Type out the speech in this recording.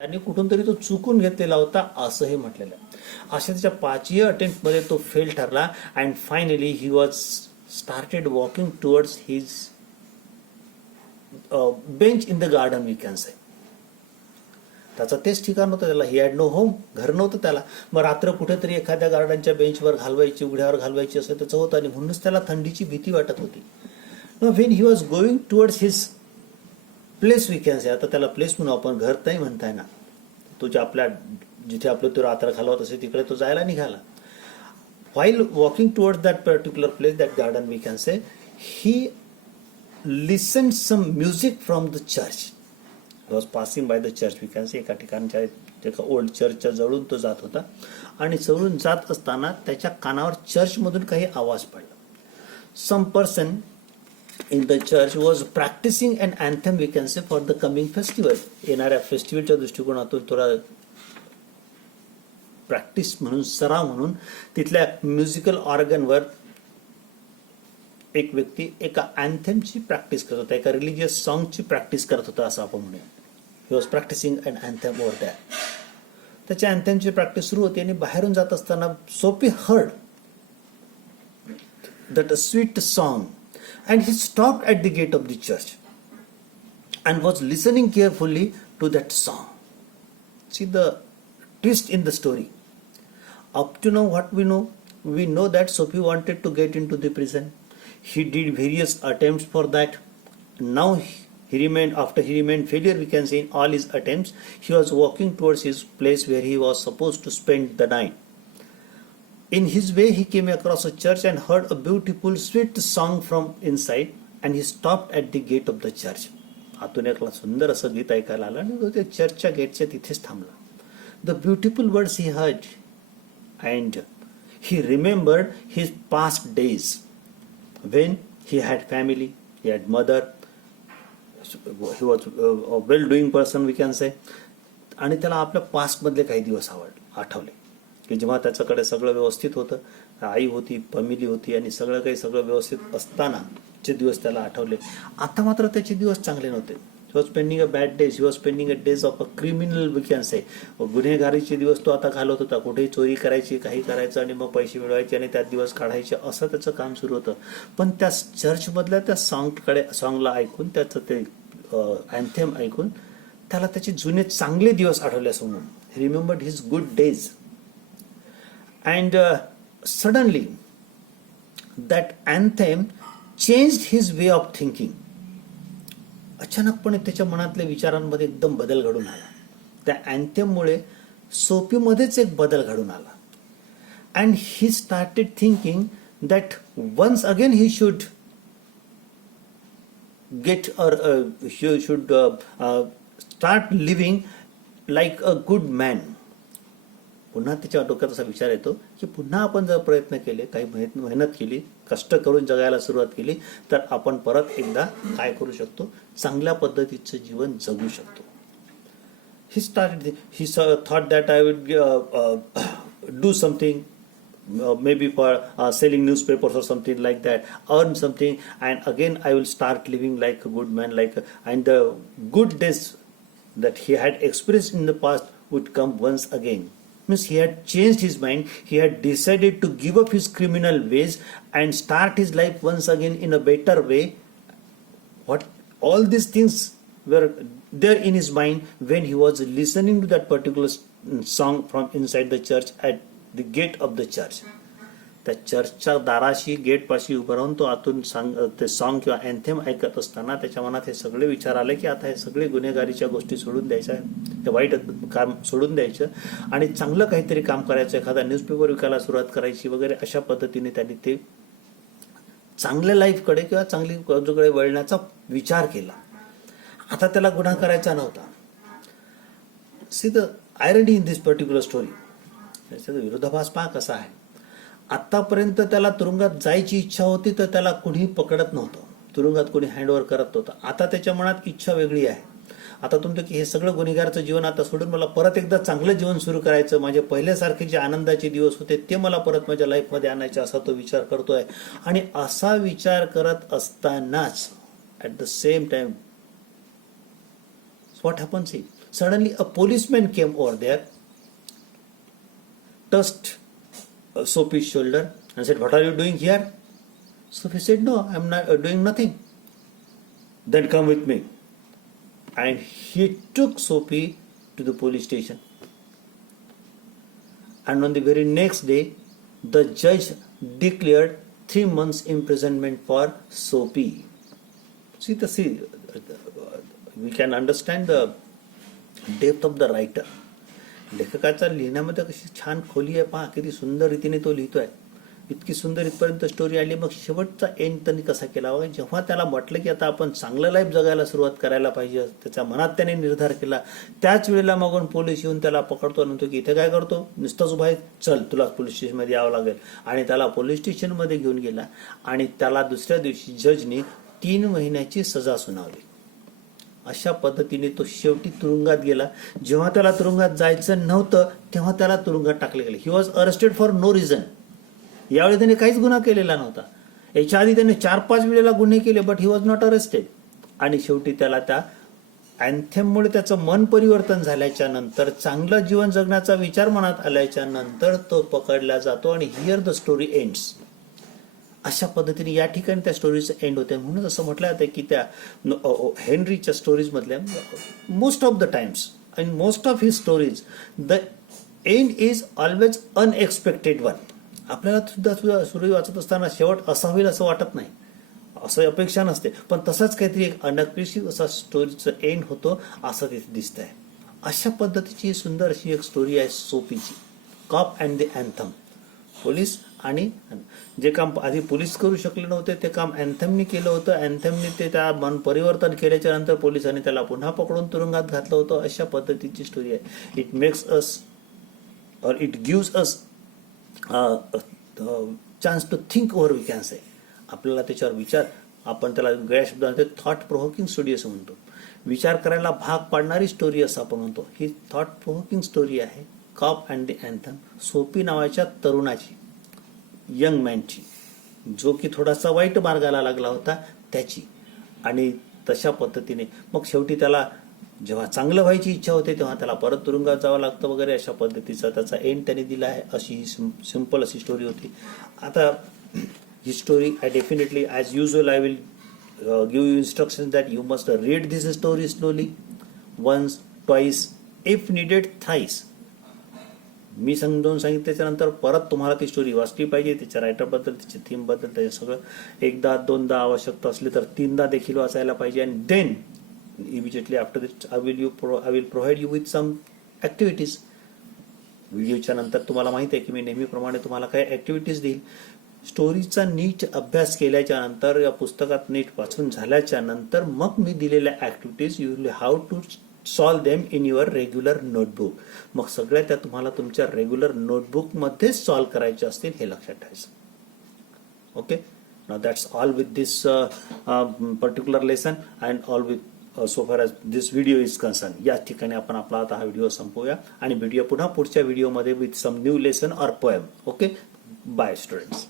त्यांनी कुठून तरी तो चुकून घेतलेला होता असं हे म्हटलेलं आहे. अशा त्याच्या 5ही अटेम्प्ट मध्ये तो फेल ठरला and finally he was started walking towards his bench in the garden we can say. त्याचं तेच ठिकाण होतं, त्याला ही हॅड नो होम, घर नव्हतं त्याला. मग रात्र कुठेतरी एखाद्या गार्डनच्या बेंचवर घालवायची, उघड्यावर घालवायची असं त्याचं होतं आणि म्हणूनच त्याला थंडीची भीती वाटत होती. No when he was going towards his place we can say, आता त्याला प्लेस म्हणून आपण घर नाही म्हणताय ना, तो जे आपल्या जिथे आपलं तो रात्र घालवत असे तिकडे तो जायला निघाला. While walking towards that particular place, that garden we can say, he listened some music from the church. Was passing by the church we can say, एका ठिकाणच्या एका ओल्ड चर्चच्या जवळून तो जात होता आणि जवळून जात असताना त्याच्या कानावर चर्चमधून काही आवाज पडला. Some person in the church was practicing an anthem we can say for the coming festival. येणाऱ्या फेस्टिवलच्या दृष्टिकोनातून थोडा प्रॅक्टिस म्हणून, सराव म्हणून तिथल्या म्युझिकल ऑर्गनवर एक व्यक्ती एका अँथेमची प्रॅक्टिस करत होता, एका रिलिजियस सॉंगची प्रॅक्टिस करत होता असं आपण म्हणूया. He was practicing an anthem over that. त्याच्या अँथेमची प्रॅक्टिस सुरू होती आणि बाहेरून जात असताना Soapy heard that a sweet song and he stopped at the gate of the church and was listening carefully to that song. See the twist in the story. Up to now what we know that Sophie wanted to get into the prison. He did various attempts for that. Now after he remained failure we can say in all his attempts, he was walking towards his place where he was supposed to spend the night. In his way he came across a church and heard a beautiful sweet song from inside and he stopped at the gate of the church. आतून एक सुंदर असं गीत ऐकायला आलं आणि तो त्या चर्चच्या गेटच्या तिथेच थांबला. The beautiful words he heard and he remembered his past days when he had family, he had mother, he was a well-doing person we can say. आणि त्याला आपल्या पास्ट मधले काही दिवस आठवले की जेव्हा त्याच्याकडे सगळं व्यवस्थित होतं, आई होती, फॅमिली होती आणि सगळं व्यवस्थित असताना चे दिवस त्याला आठवले. आता मात्र त्याचे दिवस चांगले नव्हते. He was spending a bad days, he was spending a days of a criminal we can say. गुन्हेगारीचे दिवस तो आता घालवत होता. कुठेही चोरी करायची, काही करायचं आणि मग पैसे मिळवायचे आणि त्यात दिवस काढायचे, असं त्याचं काम सुरू होतं. पण त्या चर्चमधल्या त्या सॉंगला ऐकून, त्याचं ते अँथेम ऐकून त्याला त्याचे जुने चांगले दिवस आठवले असं म्हणून. ही remembered his good days. And suddenly that anthem changed his way of thinking. अचानकपणे त्याच्या मनातल्या विचारांमध्ये एकदम बदल घडून आला. त्या अँथेममुळे सोफीमध्येच एक बदल घडून आला. And he started thinking that once again he should get or he should start living like a good man. पुन्हा त्याच्या डोक्यात असा विचार येतो की पुन्हा आपण जर प्रयत्न केले, काही मेहनत केली, कष्ट करून जगायला सुरुवात केली तर आपण परत एकदा काय करू शकतो, चांगल्या पद्धतीचं जीवन जगू शकतो. he thought that I would do something maybe for selling newspapers or something like that, earn something and again I will start living like a good man, and the good days that he had experienced in the past would come once again. Means he had changed his mind, he had decided to give up his criminal ways and start his life once again in a better way. What all these things were there in his mind when he was listening to that particular song from inside the church at the gate of the church. त्या चर्चच्या दाराशी, गेटपाशी उभं राहून तो आतून ते song किंवा anthem ऐकत असताना त्याच्या मनात हे सगळे विचार आले की आता हे सगळे गुन्हेगारीच्या गोष्टी सोडून द्यायच्या, ते वाईट काम सोडून द्यायचं आणि चांगलं काहीतरी काम करायचं, एखादा न्यूजपेपर विकायला सुरुवात करायची वगैरे. अशा पद्धतीने त्यांनी ते चांगल्या लाईफकडे किंवा चांगली बाजूकडे वळण्याचा विचार केला. आता त्याला गुन्हा करायचा नव्हता. See the irony in this particular story. त्याचा विरोधाभास पहा कसा आहे. आतापर्यंत त्याला तुरुंगात जायची इच्छा होती तर त्याला कुणीही पकडत नव्हतं, तुरुंगात कोणी हँडओव्हर करत नव्हतं. आता त्याच्या मनात इच्छा वेगळी आहे. आता तुमचं की हे सगळं गुन्हेगारचं जीवन आता सोडून मला परत एकदा चांगलं जीवन सुरू करायचं, माझे पहिल्यासारखे जे आनंदाचे दिवस होते ते मला परत माझ्या लाईफमध्ये आणायचे, असा तो विचार करतोय. आणि असा विचार करत असतानाच at the same time what happens Suddenly a policeman came over there, touched Sophie's shoulder and said, "What are you doing here?" Sophie said, "No, I'm not doing nothing." "Then come with me." And he took Sophie to the police station. And on the very next day, the judge declared 3 months imprisonment for Sophie. See, we can understand the depth of the writer. लेखकाचा लिहिण्यामध्ये कशी छान खोली आहे पहा, किती सुंदर रीतीने तो लिहितोय. इतकी सुंदर इथपर्यंत स्टोरी आली. मग शेवटचा एंड त्यांनी कसा केला बघा. जेव्हा त्याला म्हटलं की आता आपण चांगलं लाईफ जगायला सुरुवात करायला पाहिजे, त्याच्या मनात त्याने निर्धार केला, त्याच वेळेला मग पोलीस येऊन त्याला पकडतो, म्हणतो की इथे काय करतो, नुसतंच उभा आहे, चल तुला पोलीस स्टेशनमध्ये यावं लागेल. आणि त्याला पोलीस स्टेशनमध्ये घेऊन गेला आणि त्याला दुसऱ्या दिवशी जजने 3 महिन्याची सजा सुनावली. अशा पद्धतीने तो शेवटी तुरुंगात गेला. जेव्हा त्याला तुरुंगात जायचं नव्हतं तेव्हा त्याला तुरुंगात टाकले गेले. He was arrested for no reason. यावेळी त्याने काहीच गुन्हा केलेला नव्हता. याच्या आधी त्याने 4-5 वेळेला गुन्हे केले, but he was not arrested. आणि शेवटी त्याला त्या अँथेममुळे त्याचं मन परिवर्तन झाल्याच्या नंतर, चांगलं जीवन जगण्याचा विचार मनात आल्याच्या नंतर तो पकडला जातो आणि हिअर द स्टोरी एंड्स. अशा पद्धतीने या ठिकाणी त्या स्टोरीचं एंड होते. म्हणून असं म्हटलं जातं की त्या हेनरीच्या स्टोरीज मधल्या most of the times in most of his stories the end is always unexpected one. आपल्याला सुद्धा स्टोरी वाचत असताना शेवट असा होईल असं वाटत नाही, असं अपेक्षा नसते, पण तसाच काहीतरी एक अनपेक्षित असा स्टोरीचं एंड होतो असं तिथे दिसत आहे. अशा पद्धतीची सुंदर अशी एक स्टोरी आहे सोफीची, cop and the anthem. Police आणि जे काम आधी पोलीस करू शकले नव्हते ते काम अँथमनी केलं होतं. अँथमनी ते त्या मन परिवर्तन केल्याच्या नंतर पोलिसांनी त्याला पुन्हा पकडून तुरुंगात घातलं होतं. अशा पद्धतीची स्टोरी आहे. It makes us or it gives us chance to think over, we can say. आपल्याला त्याच्यावर विचार, आपण त्याला वेगळ्या शब्दांमध्ये थॉट प्रोव्होकिंग स्टोरी असं म्हणतो. विचार करायला भाग पाडणारी स्टोरी असं आपण म्हणतो. ही थॉट प्रोव्होकिंग स्टोरी आहे cop and the anthem, Soapy नावाच्या तरुणाची, यंग मॅनची, जो की थोडासा वाईट मार्गाला लागला होता त्याची. आणि तशा पद्धतीने मग शेवटी त्याला जेव्हा चांगलं व्हायची इच्छा होते तेव्हा त्याला परत तुरुंगात जावं लागतं वगैरे. अशा पद्धतीचा त्याचा एंड त्याने दिला आहे. अशी ही सिंपल अशी स्टोरी होती. आता ही story I definitely as usual I will give you instruction that you must read this story slowly, once, twice, if needed thrice. मी समजावून सांगितल्याच्या नंतर परत तुम्हाला ती स्टोरी वाचली पाहिजे. तिच्या रायटरबद्दल, तिच्या थीमबद्दल, त्याचे सगळं 1दा-2दा आवश्यकता असली तर 3दा देखील वाचायला पाहिजे. And then immediately after this I will provide you with some activities. व्हिडिओच्या नंतर तुम्हाला माहिती आहे की मी नेहमीप्रमाणे तुम्हाला काही ॲक्टिव्हिटीज देईल. स्टोरीचा नीट अभ्यास केल्याच्या नंतर, या पुस्तकात नीट वाचून झाल्याच्या नंतर मग मी दिलेल्या activities you will have to solve them in your regular notebook. मग सगळ्या त्या तुम्हाला तुमच्या रेग्युलर नोटबुकमध्येच सॉल्व करायचे असतील हे लक्षात ठेवायचं. Okay, now that's all with this particular lesson and all with so far as this video is concern. या ठिकाणी आपण आपला आता हा व्हिडिओ संपवूया आणि व्हिडिओ पुन्हा पुढच्या व्हिडिओमध्ये with some new lesson or poem. Okay, bye students.